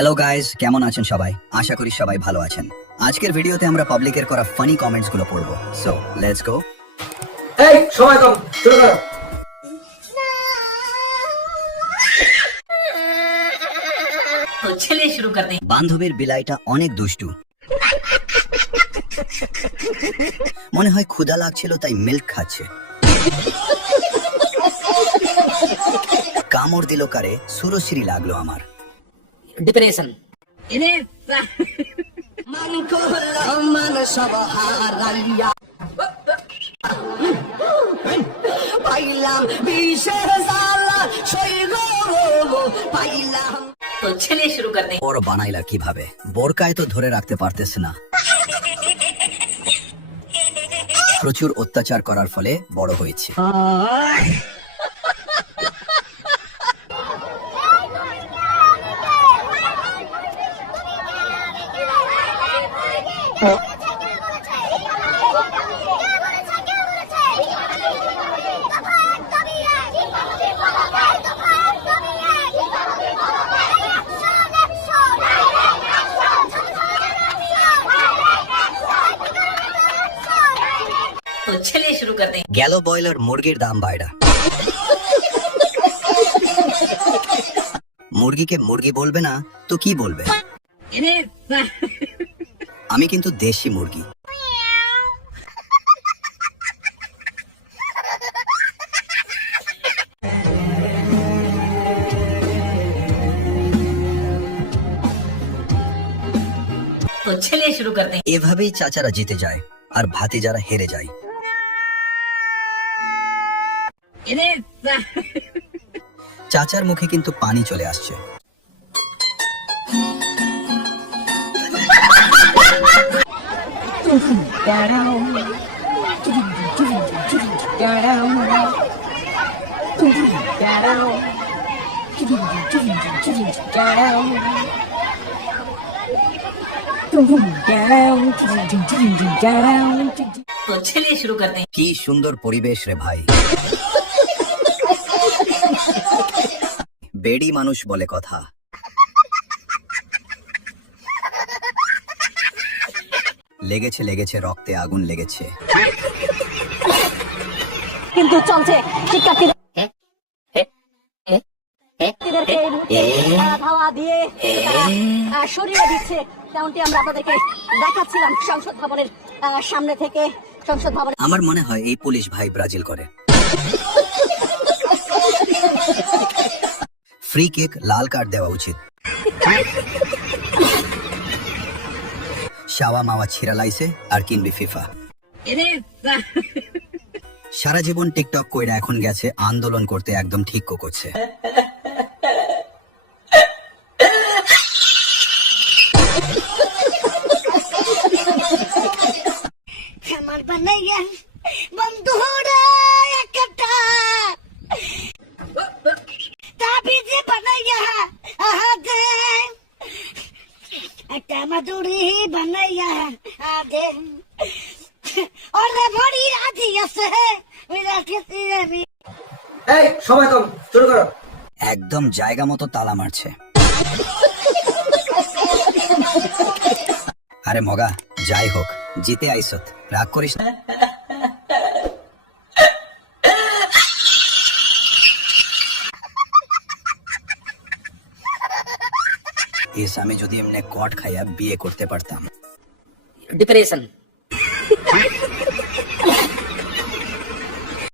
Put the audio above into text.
Hello guys, কেমন আছেন সবাই? আশা করি সবাই ভালো আছেন। আজকের ভিডিওতে আমরা পাবলিকের করা ফানি কমেন্টস গুলো পড়বো। So let's go. এই সময় কম, শুরু করো। तो चलिए शुरू करते हैं। বান্ধবীর বিলাইটা অনেক দুষ্টু। মনে হয় ক্ষুধা লাগছিল তাই মিল্ক খাচ্ছে। কামড় দিল কারে, সুরসিরি লাগলো আমার। डिप्रेशन। तो चलिए शुरू करते हैं। ওর বানাইলা কিভাবে? বোরকায় তো ধরে রাখতে পারতেছে না। প্রচুর অত্যাচার করার ফলে বড় হয়েছে। तो चलिए शुरू करते हैं। গেল বয়লার মুরগির দাম বাইরা। মুরগিকে মুরগি বলবে না তো কি বলবে? আমি কিন্তু দেশি মুরগি। तो चलिए शुरू करते हैं। এভাবেই চাচারা জিতে যায় আর ভাতিজারা হেরে যায়। চাচার মুখে কিন্তু পানি চলে আসছে। तो चलिए शुरू करते हैं। কি সুন্দর পরিবেশ রে ভাই। বেডি মানুষ বলে কথা। লেগেছে লেগেছে রক্তে আগুন লেগেছে। কিন্তু চলছে শিক্ষার্থীদেরকে এই মুহূর্তে ধাওয়া দিয়ে তারা সরিয়ে দিচ্ছে, তেমনটি আমরা আপনাদেরকে দেখাচ্ছিলাম সংসদ ভবনের সামনে থেকে। সংসদ ভবন আমার মনে হয় এই পুলিশ ভাই ব্রাজিল করে। ফ্রি কিক, লাল কার্ড দেওয়া উচিত। শাওয়া মাওয়া ছিড়ালাইছে আর কিনবি ফিফা। সারা জীবন টিকটক কইরা এখন গেছে আন্দোলন করতে, একদম ঠিক করছে। আমার বানাইয়া বন্ধুরা একটা তাবিজে বানাইয়া আদে একটা মাদুরি বানাইয়া আদে ওরে ভরি রাজি আছে ওই রাখতে আমি। এই সময় কম, শুরু করো। একদম জায়গা মতো তালা মারছে। আরে মগা, যাই হোক, জিতে আইসত, রাগ করিস না। আমি যদি এমনি কট খাইয়া বিয়ে করতে পারতাম। डिप्रेशन।